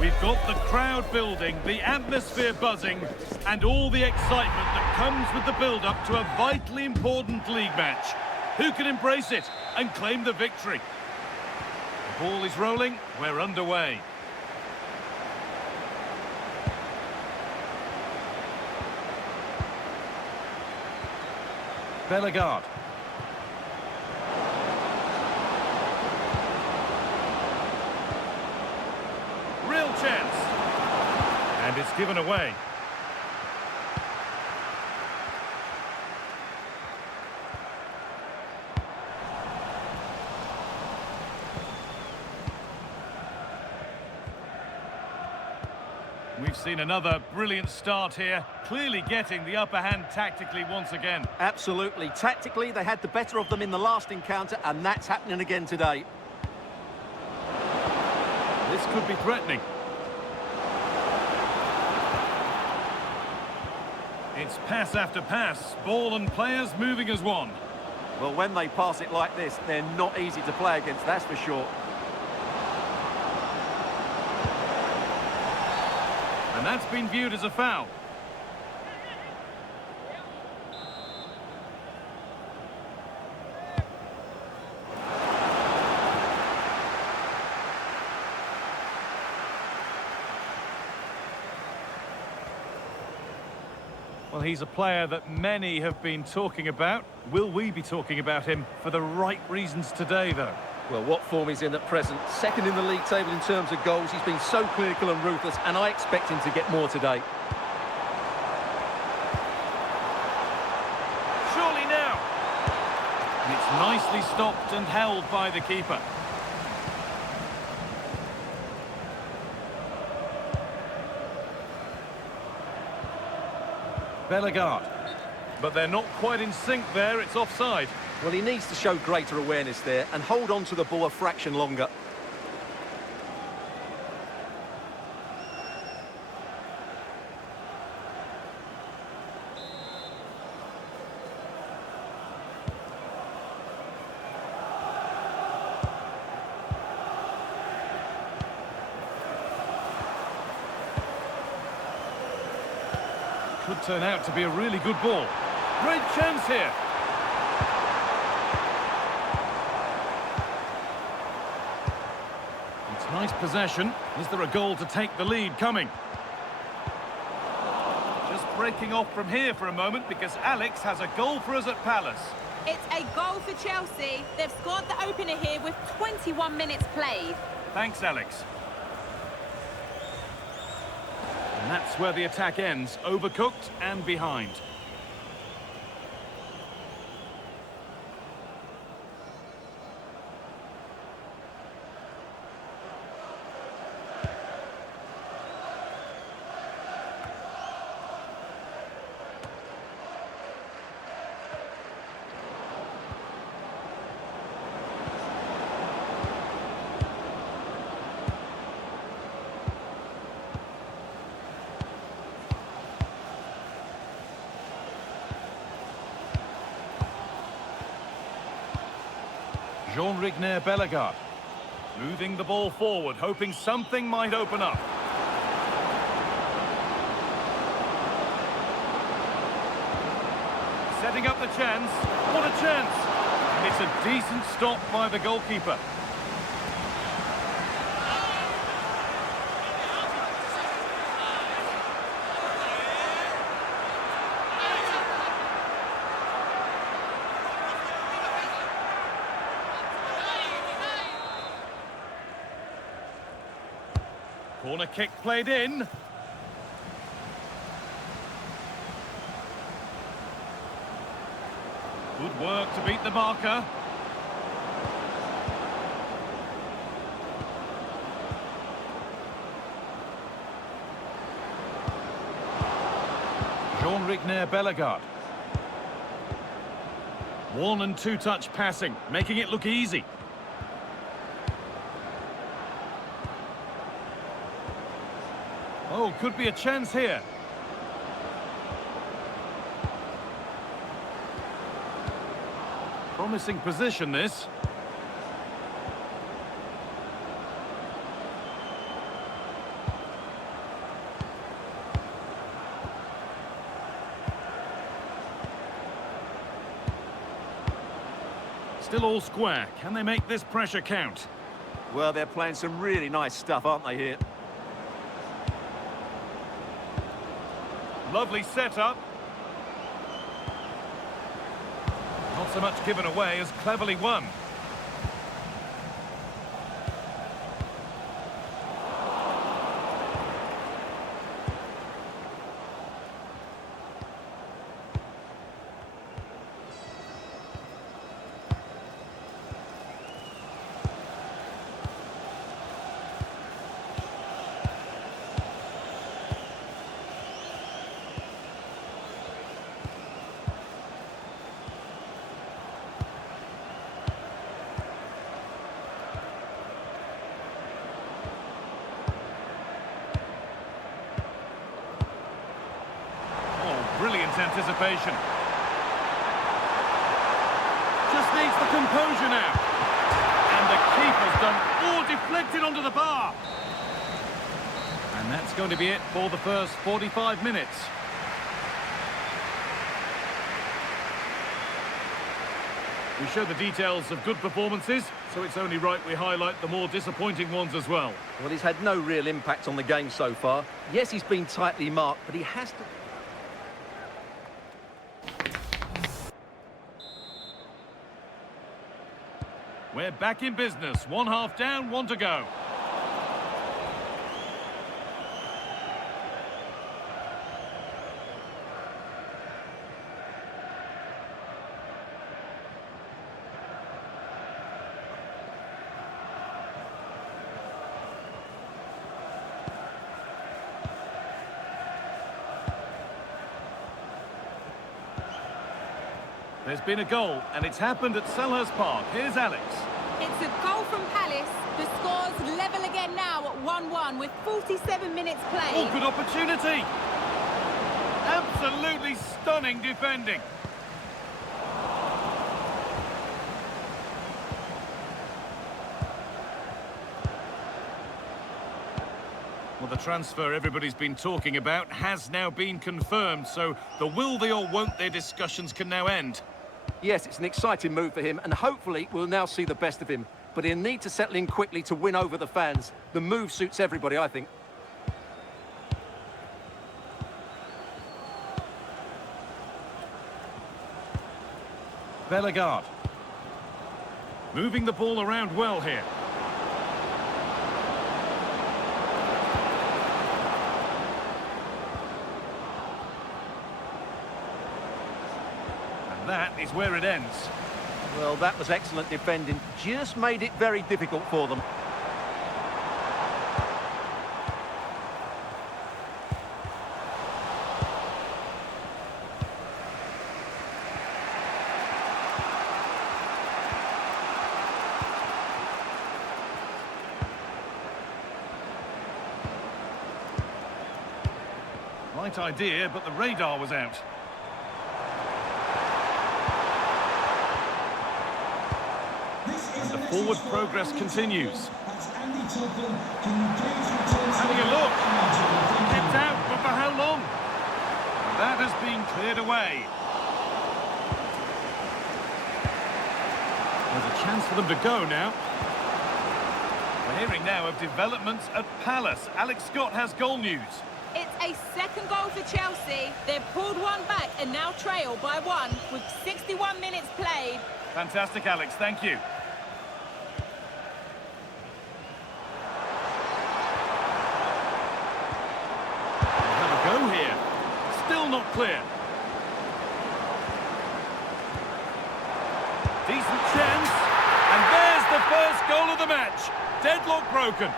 We've got the crowd building, the atmosphere buzzing, and all the excitement that comes with the build-up to a vitally important league match. Who can embrace it and claim the victory? The ball is rolling, we're underway. Bellegarde. Real chance. And it's given away. We've seen another brilliant start here, clearly getting the upper hand tactically once again. Absolutely. Tactically, they had the better of them in the last encounter, and that's happening again today. This could be threatening. It's pass after pass, ball and players moving as one. Well, when they pass it like this, they're not easy to play against, that's for sure. And that's been viewed as a foul. Well, he's a player that many have been talking about. Will we be talking about him for the right reasons today, though? Well, what form he's in at present. Second in the league table in terms of goals. He's been so clinical and ruthless, and I expect him to get more today. Surely now. And it's nicely stopped and held by the keeper. Bellegarde. But they're not quite in sync there, it's offside. Well, he needs to show greater awareness there and hold on to the ball a fraction longer. Could turn out to be a really good ball. Great chance here. It's nice possession. Is there a goal to take the lead coming? Just breaking off from here for a moment because Alex has a goal for us at Palace. It's a goal for Chelsea. They've scored the opener here with 21 minutes played. Thanks, Alex. And that's where the attack ends, overcooked and behind. Jean-Rigner Bellegarde. Moving the ball forward, hoping something might open up. Setting up the chance. What a chance! It's a decent stop by the goalkeeper. Corner kick played in. Good work to beat the marker. Jean-Rigner Bellegarde. One and two touch passing, making it look easy. Oh, could be a chance here. Promising position, this. still all square. Can they make this pressure count? Well, they're playing some really nice stuff, aren't they, here? Lovely setup. Not so much given away as cleverly won. Brilliant anticipation. Just needs the composure now. And the keeper's done all deflected onto the bar. And that's going to be it for the first 45 minutes. We show the details of good performances, so it's only right we highlight the more disappointing ones as well. Well, he's had no real impact on the game so far. Yes, he's been tightly marked, but he has to... We're back in business. One half down, one to go. There's been a goal, and it's happened at Selhurst Park. Here's Alex. It's a goal from Palace. The score's level again now at 1-1 with 47 minutes played. Oh, good opportunity. Absolutely stunning defending. Well, the transfer everybody's been talking about has now been confirmed, so the will they or won't they discussions can now end. Yes, it's an exciting move for him, and hopefully we'll now see the best of him. But he'll need to settle in quickly to win over the fans. The move suits everybody, I think. Bellegarde. Moving the ball around well here. That is where it ends. Well, that was excellent defending. Just made it very difficult for them. Right idea, but the radar was out. And the forward progress continues. Having a look. Kept out, but for how long? That has been cleared away. There's a chance for them to go now. We're hearing now of developments at Palace. Alex Scott has goal news. It's a second goal for Chelsea. They've pulled one back and now trail by one with 61 minutes played. Fantastic, Alex. Thank you. We'll have a go here. Still not clear. Decent chance. And there's the first goal of the match. Deadlock broken.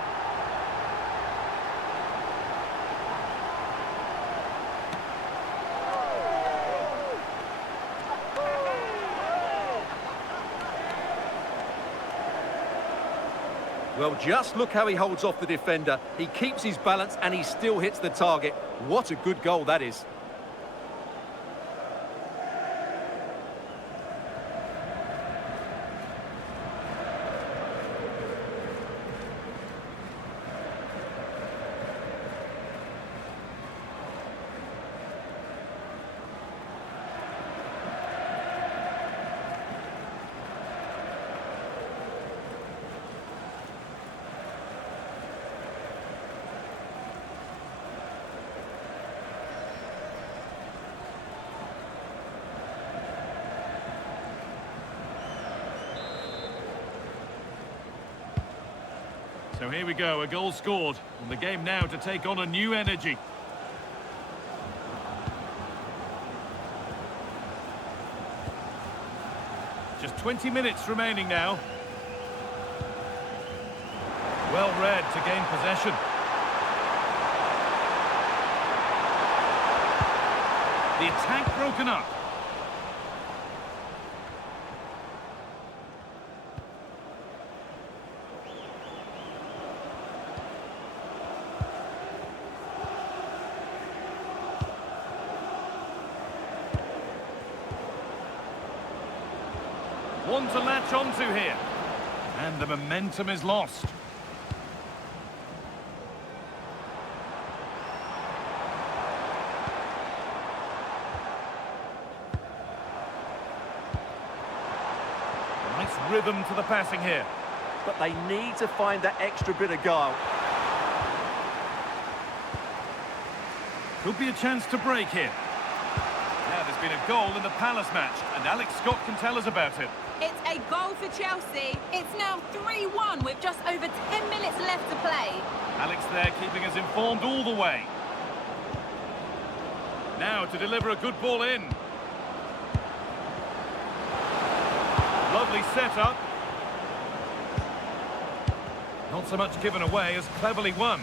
Well, just look how he holds off the defender. He keeps his balance and he still hits the target. What a good goal that is. So here we go, a goal scored, and the game now to take on a new energy. Just 20 minutes remaining now. Well read to gain possession. The attack broken up. One to latch onto here. And the momentum is lost. Nice rhythm to the passing here. But they need to find that extra bit of guile. Could be a chance to break here. Now there's been a goal in the Palace match, and Alex Scott can tell us about it. It's a goal for Chelsea. It's now 3-1 with just over 10 minutes left to play. Alex there keeping us informed all the way. Now to deliver a good ball in. Lovely setup. Not so much given away as cleverly won.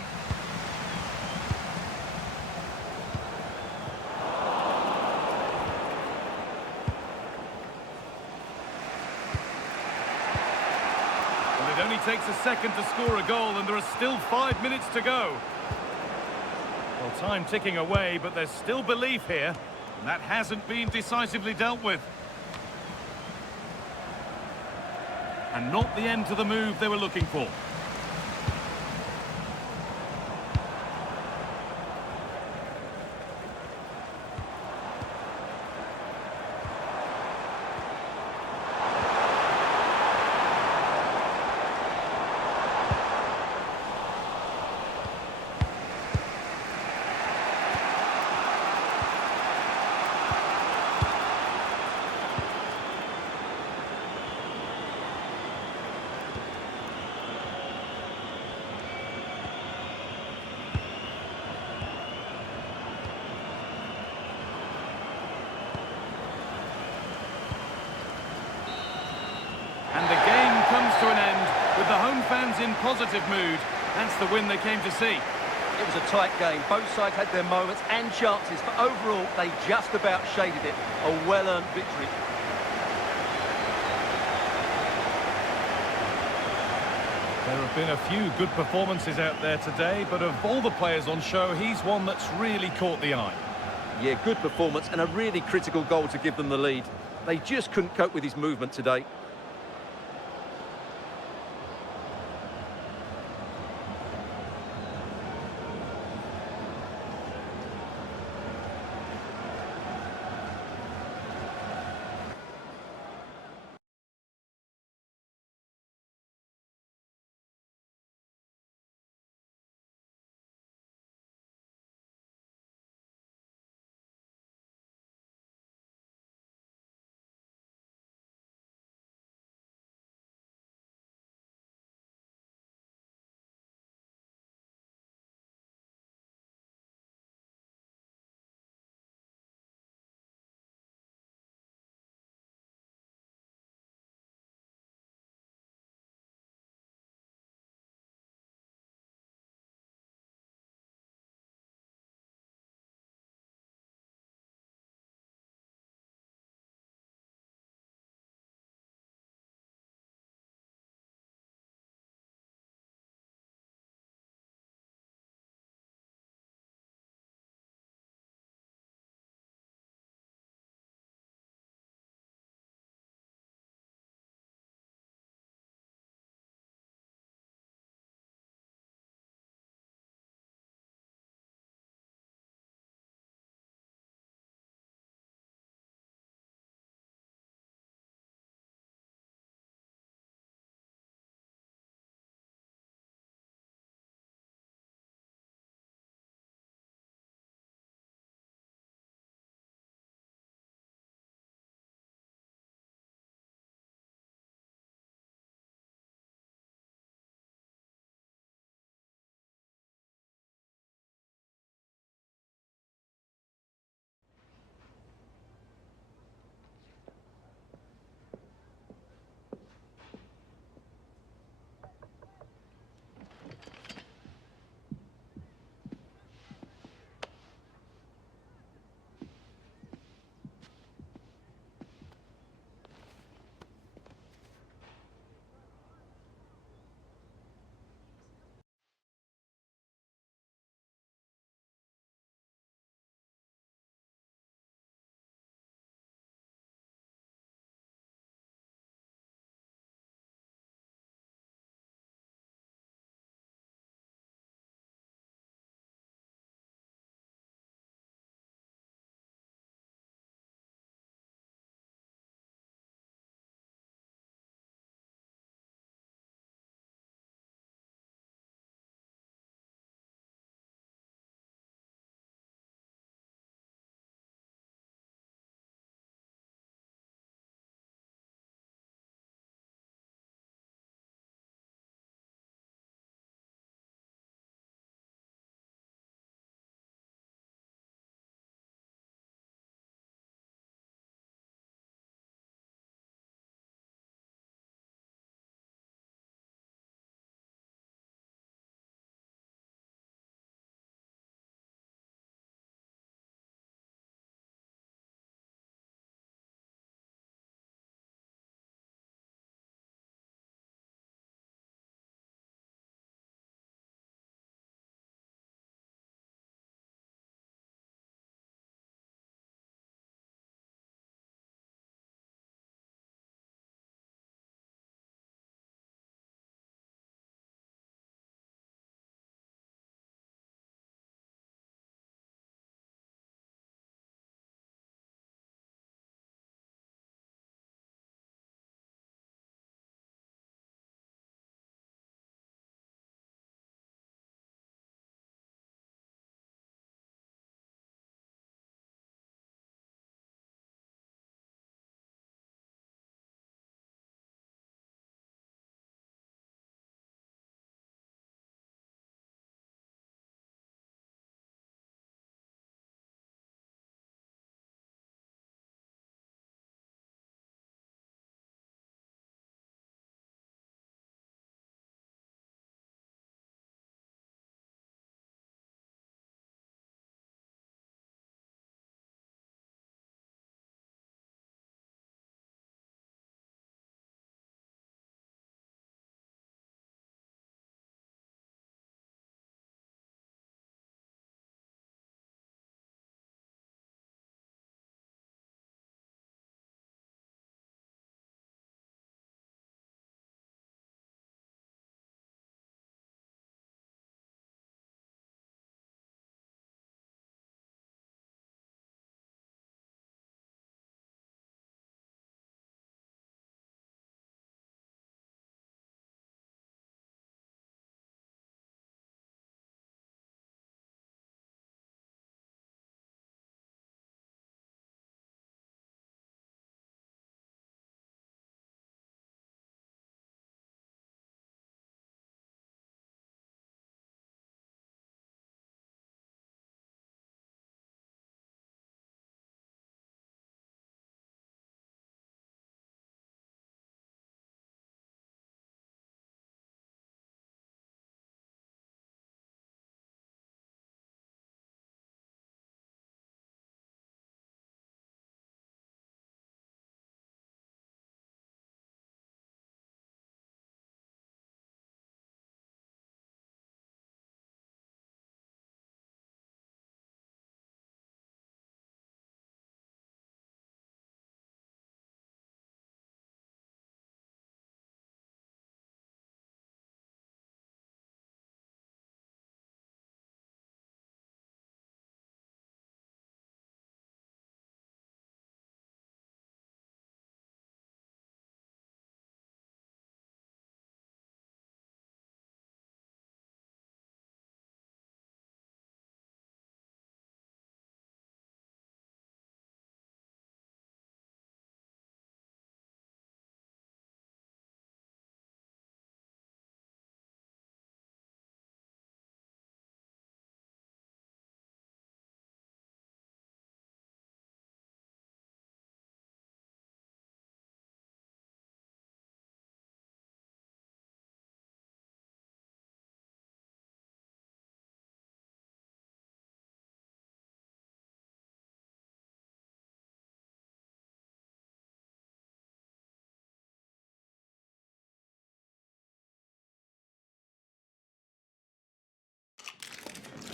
Well, it only takes a second to score a goal, and there are still 5 minutes to go. Well, time ticking away, but there's still belief here, and that hasn't been decisively dealt with. And not the end to the move they were looking for. And the game comes to an end with the home fans in positive mood. That's the win they came to see. It was a tight game. Both sides had their moments and chances, but overall, they just about shaded it. A well-earned victory. There have been a few good performances out there today, but of all the players on show, he's one that's really caught the eye. Yeah, good performance and a really critical goal to give them the lead. They just couldn't cope with his movement today.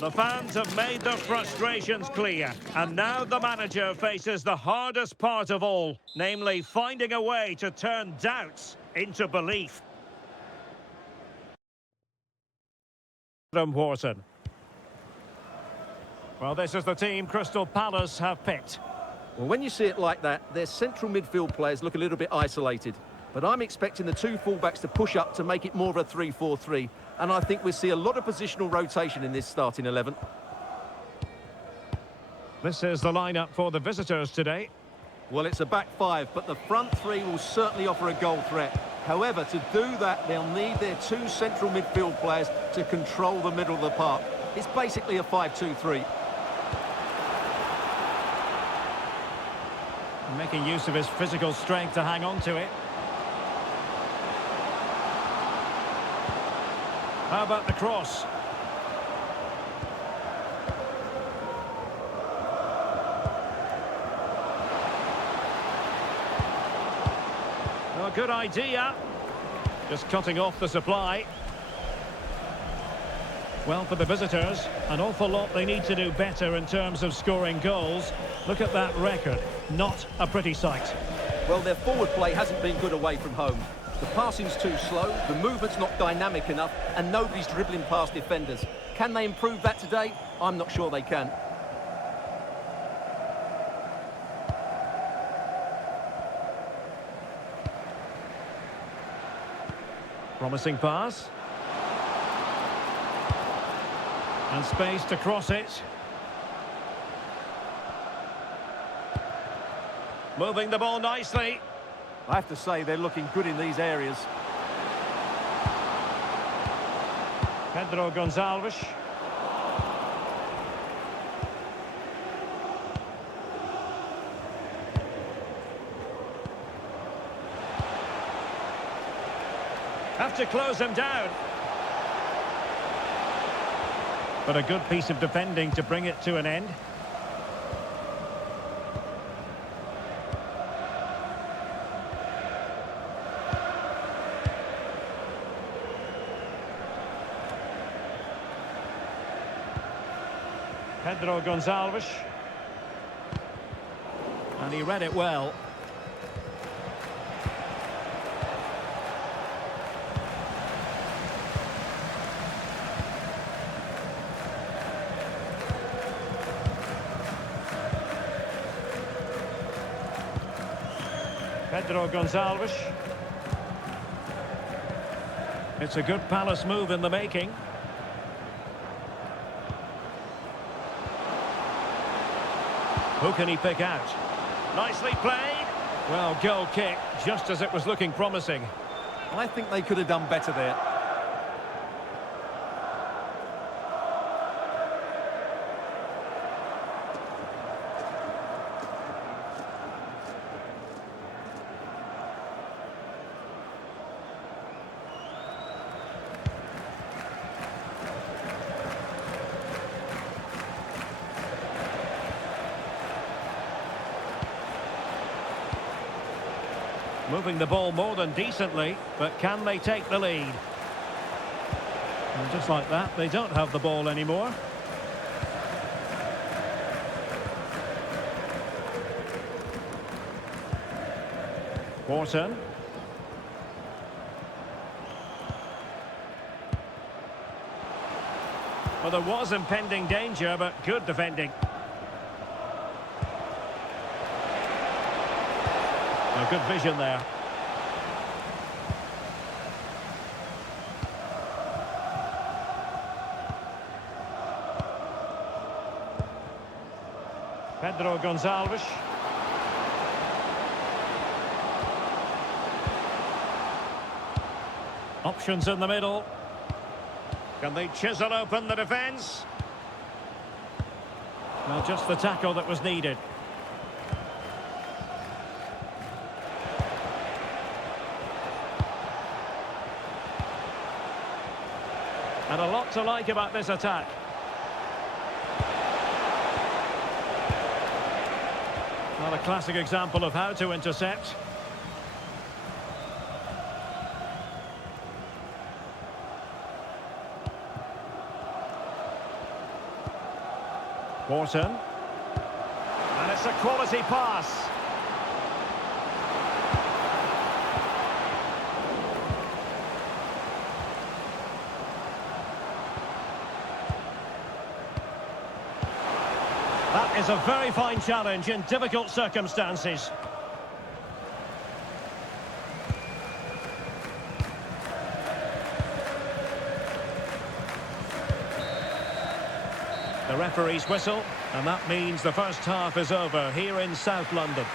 The fans have made their frustrations clear, and now the manager faces the hardest part of all, namely finding a way to turn doubts into belief. From Wharton. Well, this is the team Crystal Palace have picked. Well, when you see it like that, their central midfield players look a little bit isolated. But I'm expecting the two fullbacks to push up to make it more of a 3-4-3. And I think we'll see a lot of positional rotation in this starting 11. This is the lineup for the visitors today. Well, it's a back five, but the front three will certainly offer a goal threat. However, to do that, they'll need their two central midfield players to control the middle of the park. It's basically a 5-2-3. Making use of his physical strength to hang on to it. How about the cross? Oh, good idea. Just cutting off the supply. Well, for the visitors, an awful lot they need to do better in terms of scoring goals. Look at that record. Not a pretty sight. Well, their forward play hasn't been good away from home. The passing's too slow, the movement's not dynamic enough, and nobody's dribbling past defenders. Can they improve that today? I'm not sure they can. Promising pass. And space to cross it. Moving the ball nicely. I have to say they're looking good in these areas. Pedro Gonçalves. Have to close him down. But a good piece of defending to bring it to an end. Pedro Gonçalves. And he read it well. Pedro Gonçalves. It's a good Palace move in the making. Who can he pick out? Nicely played. Well, goal kick, just as it was looking promising. I think they could have done better there. Moving the ball more than decently, but can they take the lead? And just like that, they don't have the ball anymore. Wharton. Well, there was impending danger, but good defending. A good vision there. Pedro Gonçalves. Options in the middle. Can they chisel open the defence? Well, just the tackle that was needed. And a lot to like about this attack. Well, a classic example of how to intercept. Wharton. And it's a quality pass. That is a very fine challenge in difficult circumstances. The referee's whistle, and that means the first half is over here in South London.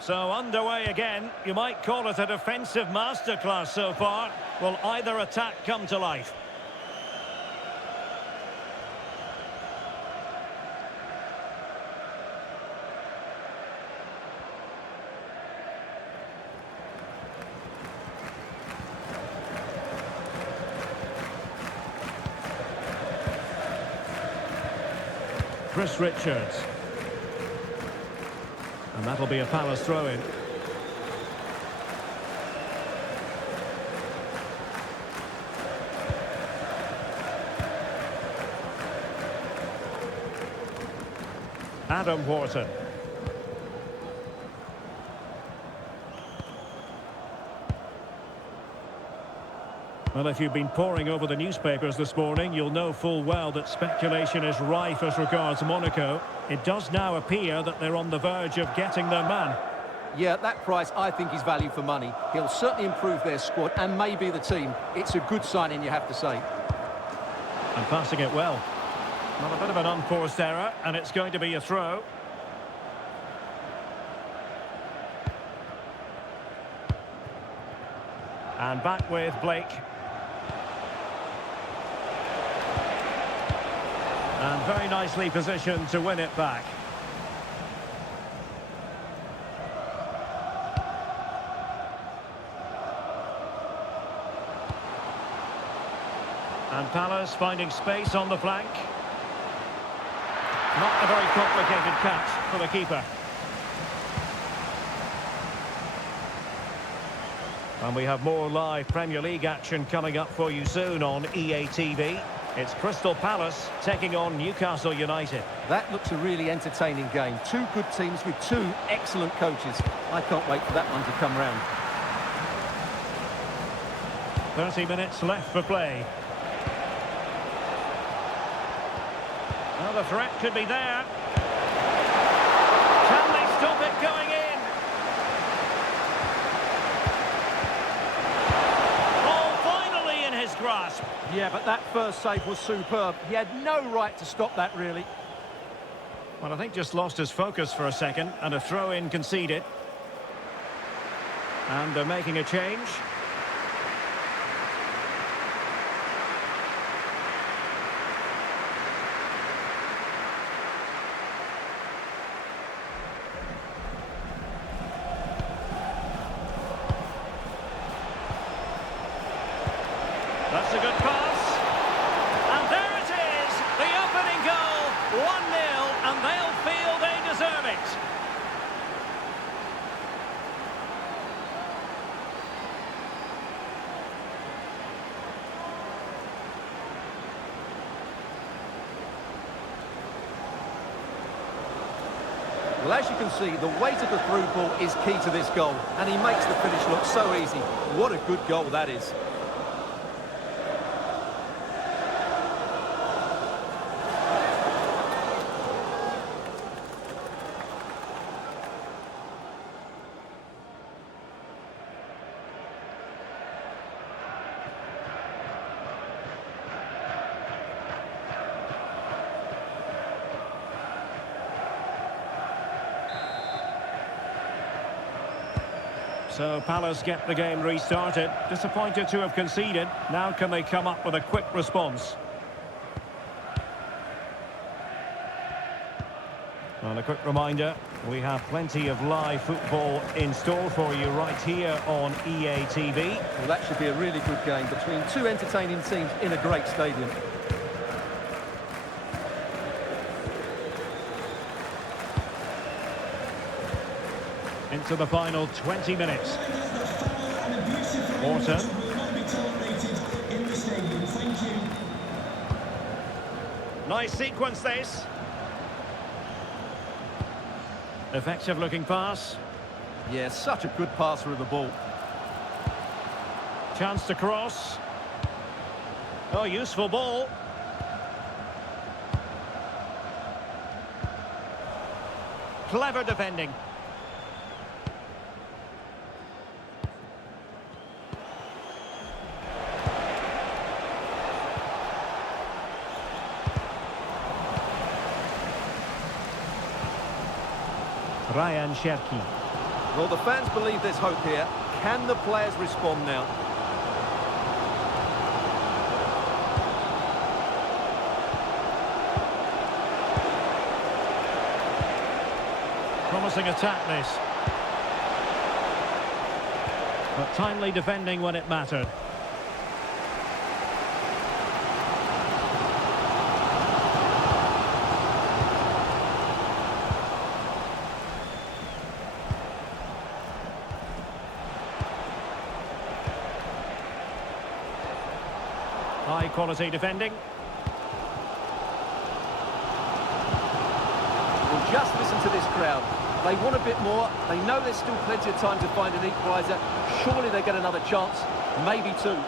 So underway again. You might call it a defensive masterclass so far. Will either attack come to life? Chris Richards. And that'll be a Palace throw-in. Adam Wharton. Well, if you've been poring over the newspapers this morning, you'll know full well that speculation is rife as regards Monaco. It does now appear that they're on the verge of getting their man. Yeah, that price I think is value for money. He'll certainly improve their squad and maybe the team. It's a good signing, you have to say. And passing it well. Well, a bit of an unforced error, and it's going to be a throw. And back with Blake. And very nicely positioned to win it back. And Palace finding space on the flank. Not a very complicated catch for the keeper. And we have more live Premier League action coming up for you soon on EA TV. It's Crystal Palace taking on Newcastle United. That looks a really entertaining game. Two good teams with two excellent coaches. I can't wait for that one to come round. 30 minutes left for play. Well, the threat could be there. Can they stop it going in? Oh, finally in his grasp. Yeah, but that first save was superb. He had no right to stop that, really. Well, I think just lost his focus for a second, and a throw-in conceded. And they're making a change. That's a good pass. And there it is, the opening goal, 1-0, and they'll feel they deserve it. Well, as you can see, the weight of the through ball is key to this goal, and he makes the finish look so easy. What a good goal that is. So Palace get the game restarted. Disappointed to have conceded. Now can they come up with a quick response? And a quick reminder, we have plenty of live football in store for you right here on EA TV. Well, that should be a really good game between two entertaining teams in a great stadium. Into the final 20 minutes. Morton. Nice sequence this. Effective looking pass. Yeah, such a good passer of the ball. Chance to cross. Oh, useful ball. Clever defending. Ryan Cherki. Well, the fans believe there's hope here. Can the players respond now? Promising attack this. But timely defending when it mattered. High quality defending. Well, just listen to this crowd. They want a bit more. They know there's still plenty of time to find an equaliser. Surely they get another chance, maybe two.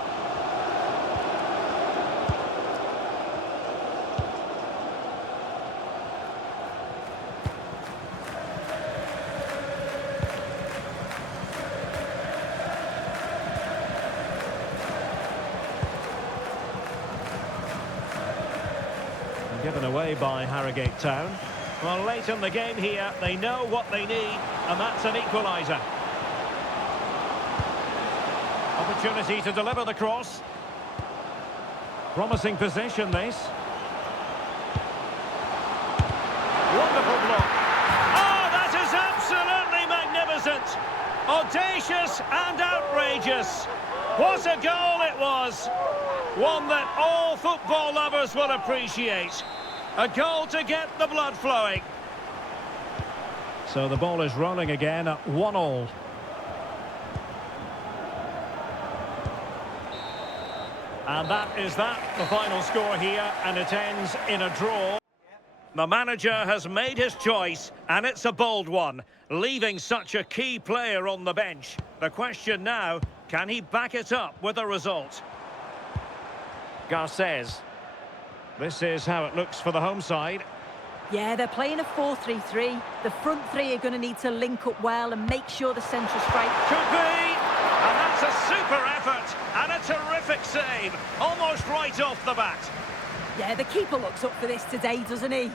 Given away by Harrogate Town. Well, late in the game here, they know what they need, and that's an equaliser. Opportunity to deliver the cross. Promising position, this. Wonderful block. Oh, that is absolutely magnificent. Audacious and outrageous. What a goal it was. One that all football lovers will appreciate. A goal to get the blood flowing. So the ball is rolling again at 1-1. And that is the final score here, and it ends in a draw. The manager has made his choice, and it's a bold one, leaving such a key player on the bench. The question now, can he back it up with a result? Garcés. This is how it looks for the home side. Yeah, they're playing a 4-3-3. The front three are going to need to link up well and make sure the central strike... Could be! And that's a super effort and a terrific save. Almost right off the bat. Yeah, the keeper looks up for this today, doesn't he?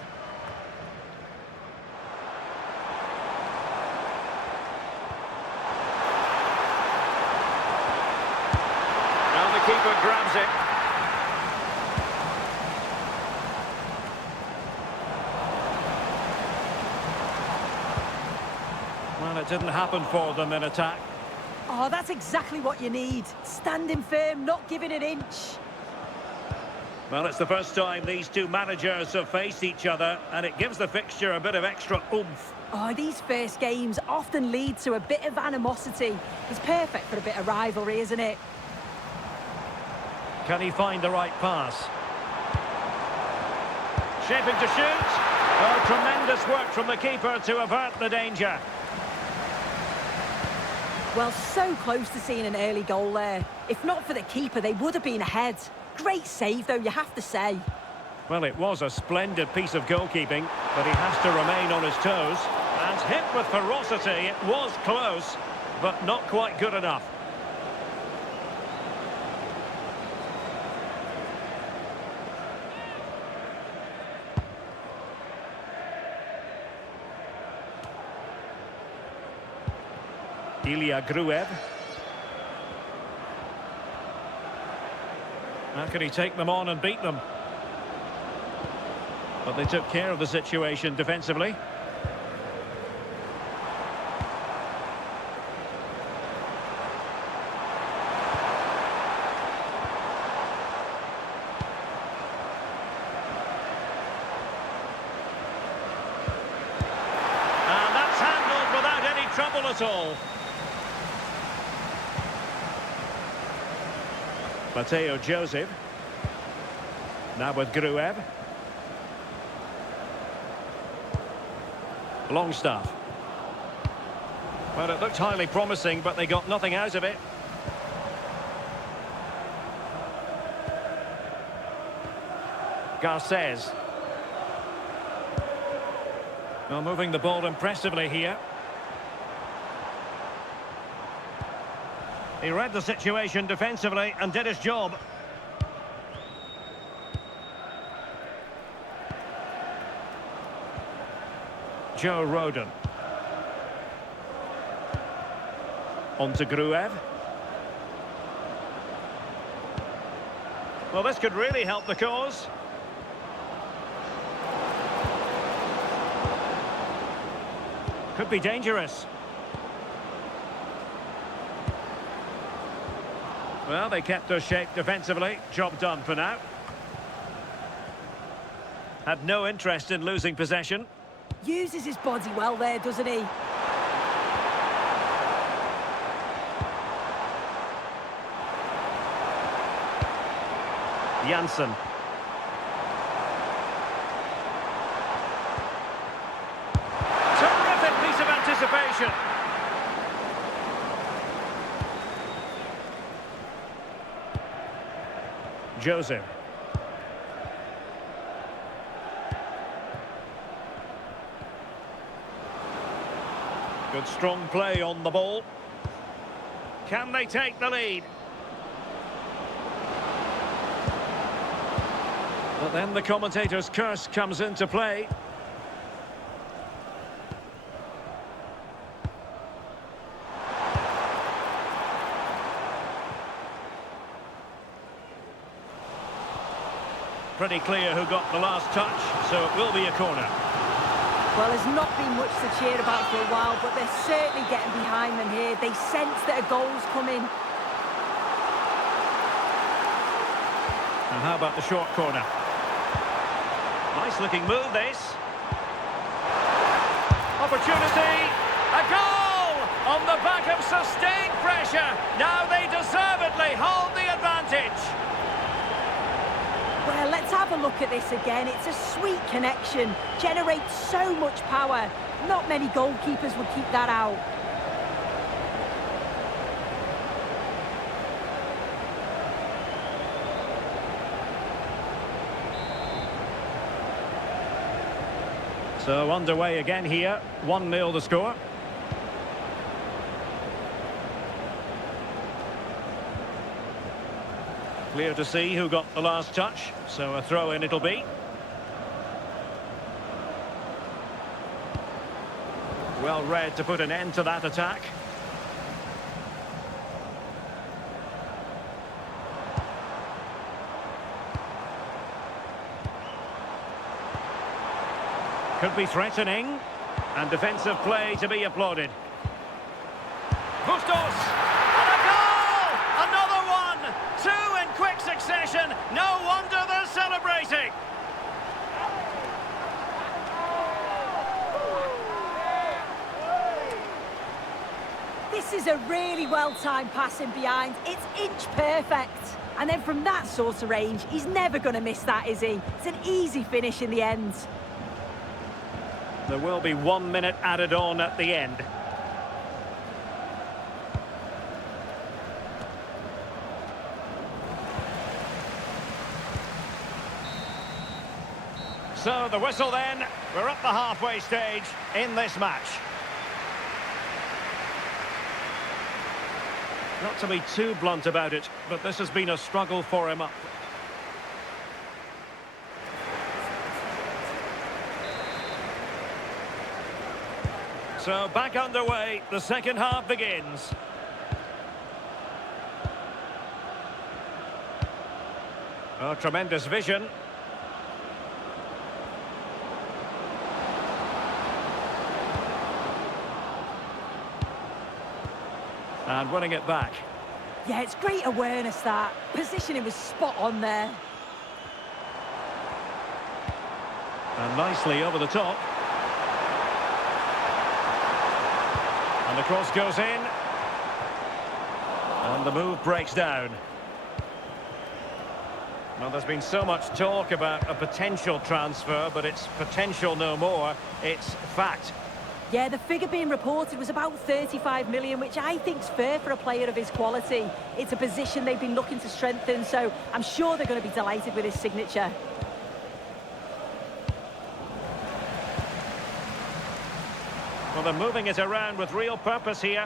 Now the keeper grabs it. Well, it didn't happen for them in attack. Oh, that's exactly what you need. Standing firm, not giving an inch. Well, it's the first time these two managers have faced each other, and it gives the fixture a bit of extra oomph. Oh, these first games often lead to a bit of animosity. It's perfect for a bit of rivalry, isn't it? Can he find the right pass? Shaping to shoot. Oh, tremendous work from the keeper to avert the danger. Well, so close to seeing an early goal there. If not for the keeper, they would have been ahead. Great save, though, you have to say. Well, it was a splendid piece of goalkeeping, but he has to remain on his toes. And hit with ferocity, it was close, but not quite good enough. Ilya Gruev. How can he take them on and beat them? But they took care of the situation defensively. at all. Mateo Joseph. Now with Gruev. Longstaff. Well, it looked highly promising, but they got nothing out of it. Garcés. Well, moving the ball impressively here. He read the situation defensively and did his job. Joe Rodon. On to Gruev. Well, this could really help the cause. Could be dangerous. Well, they kept their shape defensively. Job done for now. Had no interest in losing possession. Uses his body well there, doesn't he? Janssen. Terrific piece of anticipation. Joseph. Good strong play on the ball. Can they take the lead? But then the commentator's curse comes into play. Pretty clear who got the last touch, so it will be a corner. Well, there's not been much to cheer about for a while, but they're certainly getting behind them here. They sense that a goal's coming. And how about the short corner? Nice looking move, this. Opportunity. A goal! On the back of sustained pressure. Now they deservedly hold the advantage. Well, let's have a look at this again. It's a sweet connection. Generates so much power. Not many goalkeepers would keep that out. So underway again here. 1-0 the score. Clear to see who got the last touch, so a throw-in it'll be. Well read to put an end to that attack. Could be threatening, and defensive play to be applauded. Bustos! And a goal! Another one! Two in quick succession. No wonder they're celebrating. This is a really well-timed passing behind. It's inch perfect. And then from that sort of range, he's never going to miss that, is he? It's an easy finish in the end. There will be 1 minute added on at the end. So the whistle then. We're at the halfway stage in this match. Not to be too blunt about it, but this has been a struggle for him up. So back underway, the second half begins. Oh, tremendous vision. And winning it back. Yeah, it's great awareness, that. Positioning was spot on there. And nicely over the top. And the cross goes in. And the move breaks down. Well, there's been so much talk about a potential transfer, but it's potential no more. It's fact. Yeah, the figure being reported was about 35 million, which I think's fair for a player of his quality. It's a position they've been looking to strengthen, so I'm sure they're going to be delighted with his signature. Well, they're moving it around with real purpose here.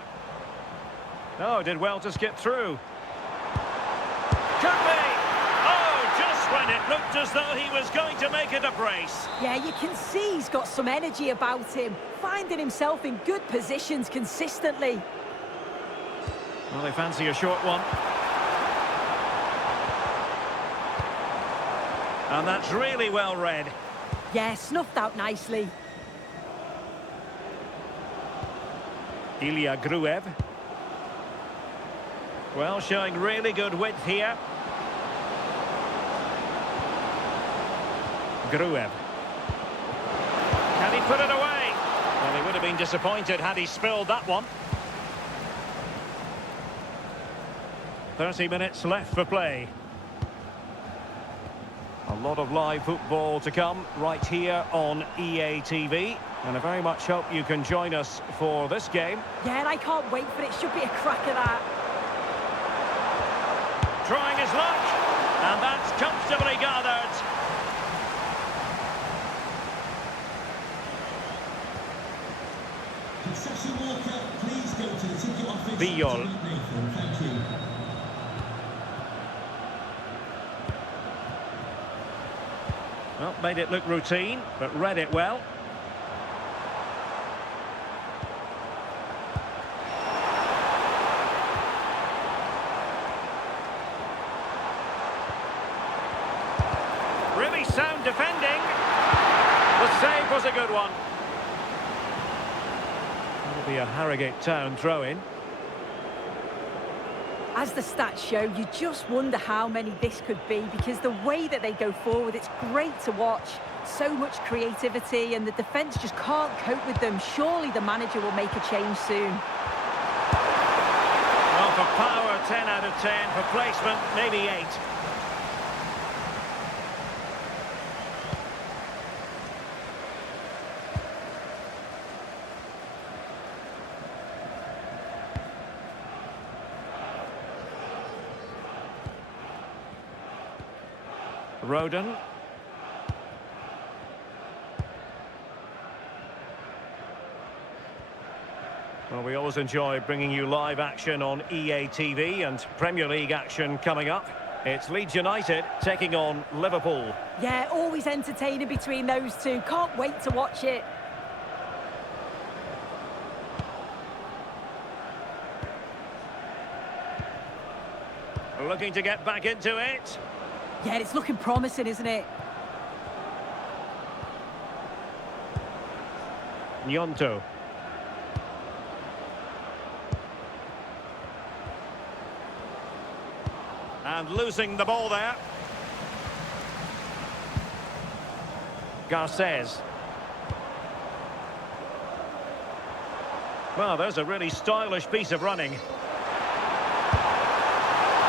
Oh, did well to skip through. Could be! Oh, just when it looked as though he was going to make it a brace. Yeah, you can see he's got some energy about him, finding himself in good positions consistently. Well, they fancy a short one. And that's really well read. Yeah, snuffed out nicely. Ilya Gruev. Well, showing really good width here. Gruev. Can he put it away? Well, he would have been disappointed had he spilled that one. 30 minutes left for play. A lot of live football to come right here on EA TV. And I very much hope you can join us for this game. Yeah, and I can't wait for it. Should be a cracker, that. Trying his luck. And that's comfortably gathered. Concession worker, please go to the ticket office. Viol. Thank you. Well, made it look routine, but read it well. Really sound defending. The save was a good one. It'll be a Harrogate Town throw-in. As the stats show, you just wonder how many this could be, because the way that they go forward, it's great to watch. So much creativity, and the defence just can't cope with them. Surely the manager will make a change soon. Well, for power, 10 out of 10. For placement, maybe 8. Roden. Well, we always enjoy bringing you live action on EA TV, and Premier League action coming up. It's Leeds United taking on Liverpool. Yeah, always entertaining between those two. Can't wait to watch it. Looking to get back into it. Yeah, it's looking promising, isn't it? Gnonto. And losing the ball there. Garcés. Well, there's a really stylish piece of running.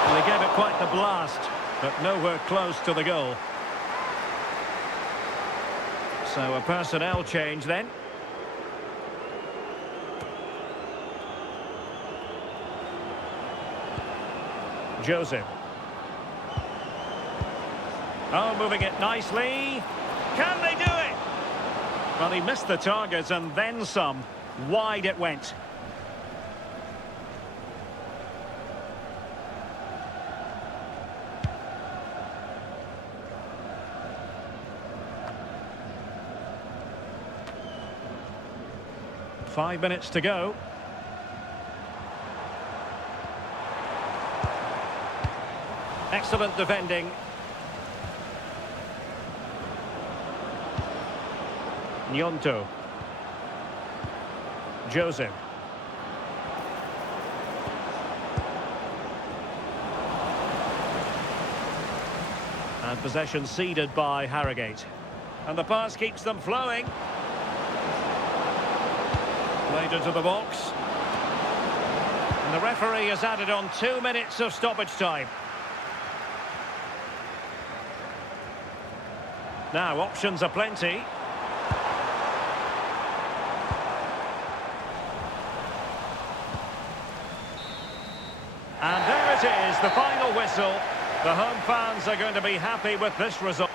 Well, he gave it quite the blast, but nowhere close to the goal. So a personnel change then. Joseph. Oh, moving it nicely. Can they do it? Well, he missed the target and then some. Wide it went. Five minutes to go. Excellent defending. Gnonto. Joseph. And possession ceded by Harrogate. And the pass keeps them flowing. Played into the box. And the referee has added on 2 minutes of stoppage time. Now, options are plenty. And there it is, the final whistle. The home fans are going to be happy with this result.